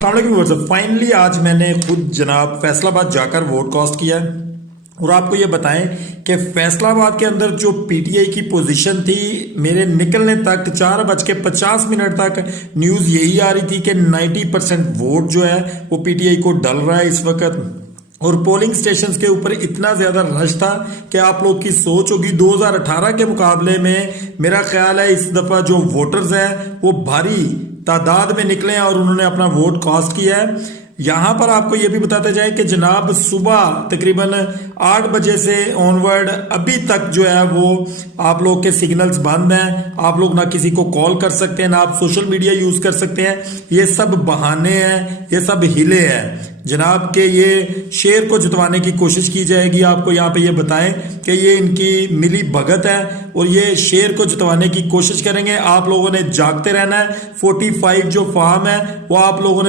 Finally आज मैंने खुद जनाब फैसलाबाद जाकर वोट कास्ट किया है। और आपको ये बताएं कि फैसलाबाद के अंदर जो पीटीआई की पोजीशन थी, मेरे निकलने तक 4:50 तक न्यूज़ यही आ रही थी कि 90% वोट जो है वो पीटीआई को डल रहा है इस वक्त। और पोलिंग स्टेशंस के ऊपर इतना ज्यादा रश था कि आप लोग की सोच होगी 2018 के मुकाबले में मेरा ख्याल है इस दफा जो वोटर्स हैं वो भारी तादाद में निकले हैं और उन्होंने अपना वोट कास्ट किया है। यहां पर आपको यह भी बताते जाए कि जनाब सुबह तकरीबन 8 बजे से ऑनवर्ड अभी तक जो है वो आप लोग के सिग्नल्स बंद हैं। आप लोग ना किसी को कॉल कर सकते हैं, ना आप सोशल मीडिया यूज कर सकते हैं। ये सब बहाने हैं, ये सब हिले हैं जनाब के। ये शेर को जितवाने की कोशिश की जाएगी। आपको यहाँ पे ये बताएं कि ये इनकी मिली भगत है और ये शेर को जितवाने की कोशिश करेंगे। आप लोगों ने जागते रहना है। 45 जो फार्म है वो आप लोगों ने